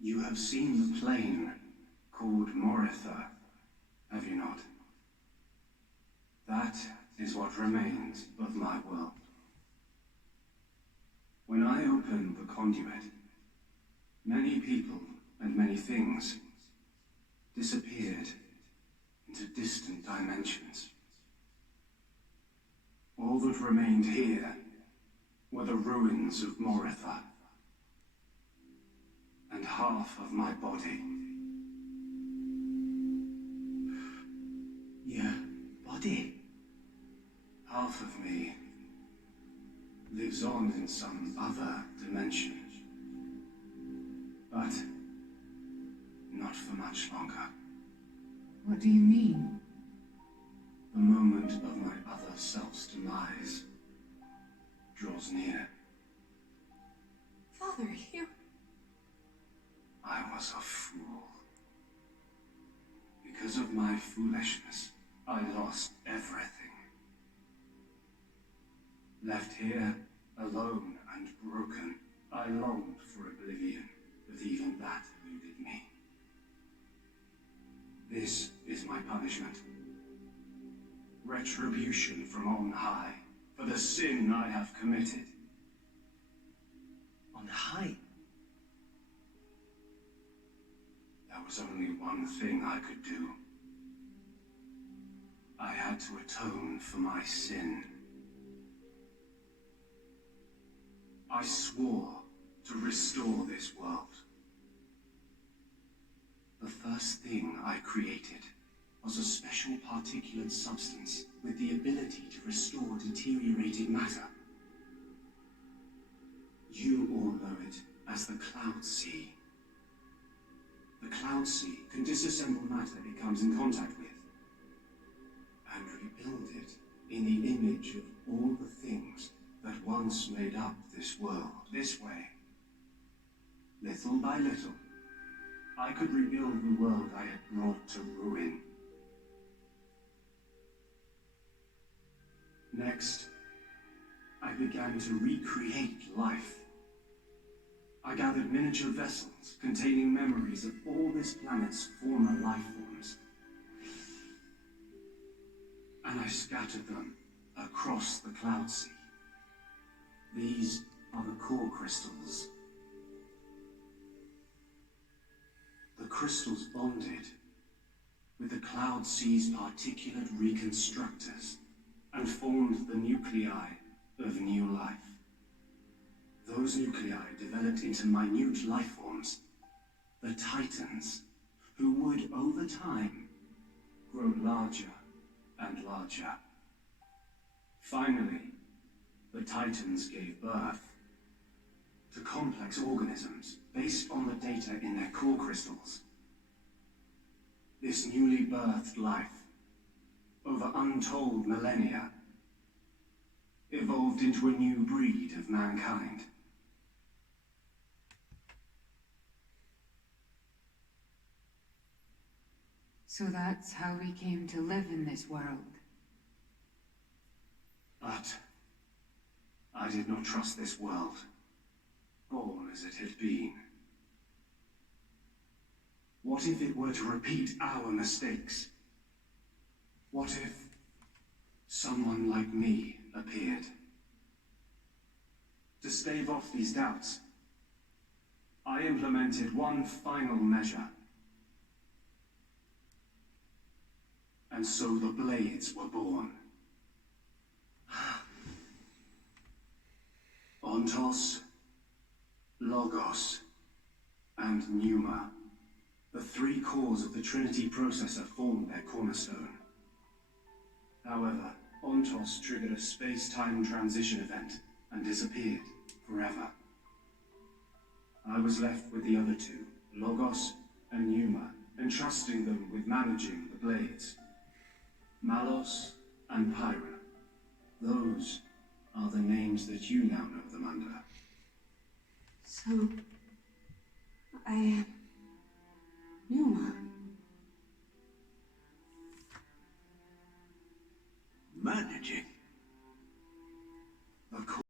You have seen the plane called Moritha, have you not? That is what remains of my world. When I opened the conduit, many people and many things disappeared into distant dimensions. All that remained here were the ruins of Moritha, and half of my body. Your body? Half of me lives on in some other dimension, but not for much longer. What do you mean? The moment of my other self's demise draws near. Father, you... I was a fool. Because of my foolishness, I lost everything. Left here, alone and broken, I longed for oblivion, but even that eluded me. This is my punishment. Retribution from on high, for the sin I have committed. On high? There was only one thing I could do. I had to atone for my sin. I swore to restore this world. The first thing I created was a special particulate substance with the ability to restore deteriorated matter. You all know it as the Cloud Sea. The Cloud Sea can disassemble matter it comes in contact with, and rebuild it in the image of all the things that once made up this world. This way, little by little, I could rebuild the world I had brought to ruin. Next, I began to recreate life. I gathered miniature vessels containing memories of all this planet's former life forms. And I scattered them across the Cloud Sea. These are the core crystals. The crystals bonded with the Cloud Sea's particulate reconstructors and formed the nuclei of new life. Those nuclei developed into minute life forms, the Titans, who would, over time, grow larger and larger. Finally, the Titans gave birth to complex organisms based on the data in their core crystals. This newly birthed life, over untold millennia, evolved into a new breed of mankind. So that's how we came to live in this world. But I did not trust this world, born as it had been. What if it were to repeat our mistakes? What if someone like me appeared? To stave off these doubts, I implemented one final measure. And so the Blades were born. Ontos, Logos, and Pneuma. The three cores of the Trinity processor formed their cornerstone. However, Ontos triggered a space-time transition event and disappeared forever. I was left with the other two, Logos and Pneuma, entrusting them with managing the Blades. Malos and Pyra. Those are the names that you now know them under. So... I am... Numa. Managing? The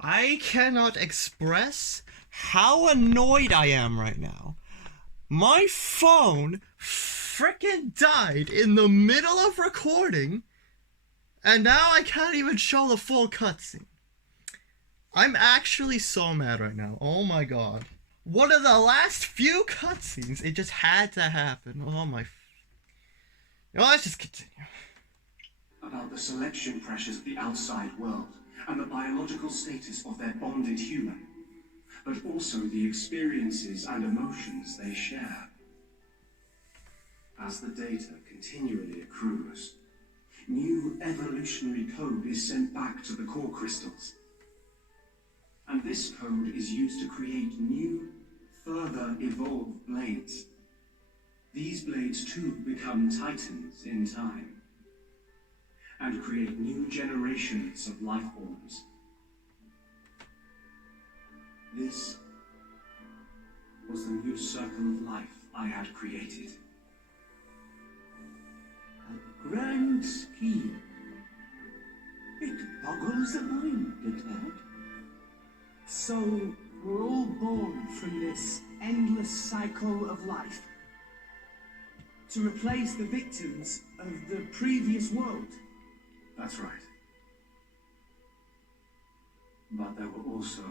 I I cannot express how annoyed I am right now. My phone frickin' died in the middle of recording, and now I can't even show the full cutscene. I'm actually so mad right now. Oh my god. One of the last few cutscenes, it just had to happen. Oh my... Let's just continue. About the selection pressures of the outside world and the biological status of their bonded human, but also the experiences and emotions they share. As the data continually accrues, new evolutionary code is sent back to the core crystals. And this code is used to create new, further evolved blades. These blades too become titans in time, and create new generations of life forms. This was the new circle of life I had created. A grand scheme. It boggles the mind a tad. So, we're all born from this endless cycle of life to replace the victims of the previous world. That's right. But there were also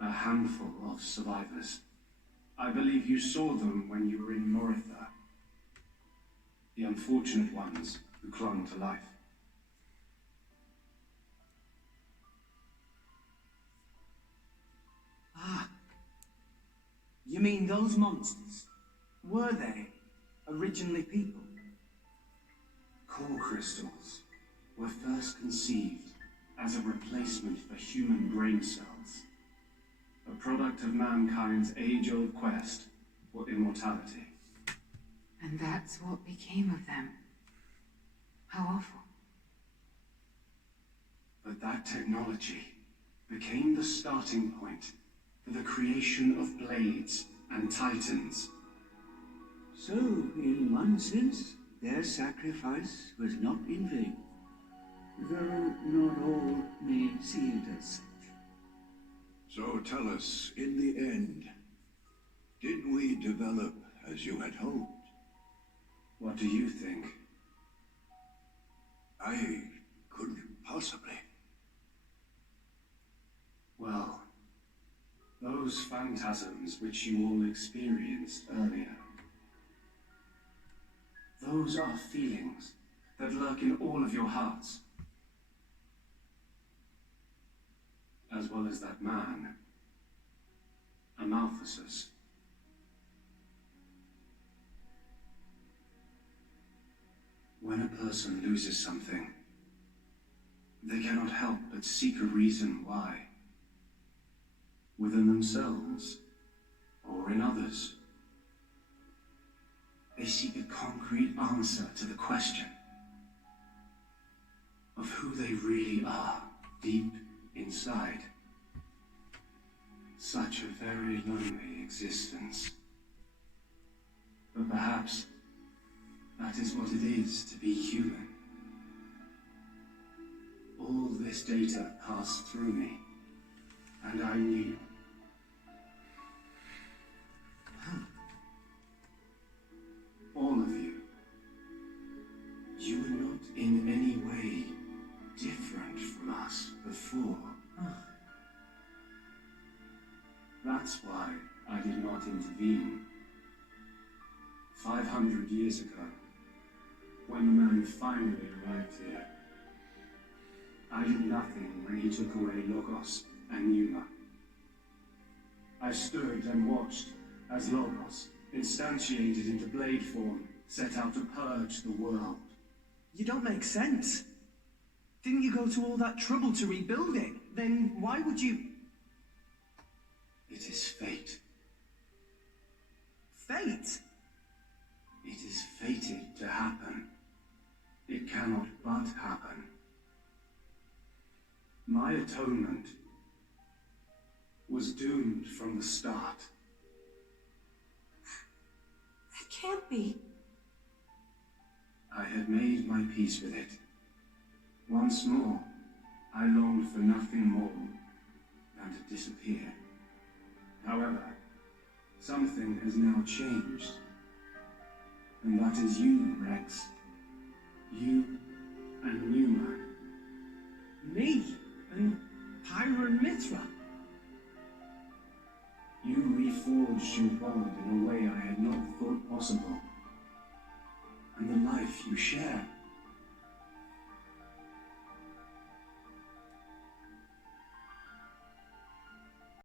a handful of survivors. I believe you saw them when you were in Moritha. The unfortunate ones who clung to life. Ah. You mean those monsters? Were they originally people? Core crystals were first conceived as a replacement for human brain cells. A product of mankind's age-old quest for immortality. And that's what became of them. How awful. But that technology became the starting point for the creation of blades and titans. So, in one sense, their sacrifice was not in vain, though not all may see it as such. So tell us, in the end, did we develop as you had hoped? What do you think? I couldn't possibly. Well, those phantasms which you all experienced earlier, those are feelings that lurk in all of your hearts. As well as that man, Amalthus. When a person loses something, they cannot help but seek a reason why. Within themselves, or in others. They seek a concrete answer to the question of who they really are deep inside. Such a very lonely existence. But perhaps that is what it is to be human. All this data passed through me, and I knew. All of you. You were not in any way different from us before. That's why I did not intervene. 500 years ago, when the man finally arrived here, I did nothing when he took away Logos and Numa. I stood and watched as Logos, instantiated into blade form, set out to purge the world. You don't make sense. Didn't you go to all that trouble to rebuild it? Then why would you... It is fate. Fate? It is fated to happen. It cannot but happen. My atonement was doomed from the start. That can't be. I had made my peace with it. Once more, I longed for nothing more and disappear. However, something has now changed. And that is you, Rex. You and Numa. Me and Pyra and Mitra. You reforged your bond in a way I had not thought possible. And the life you share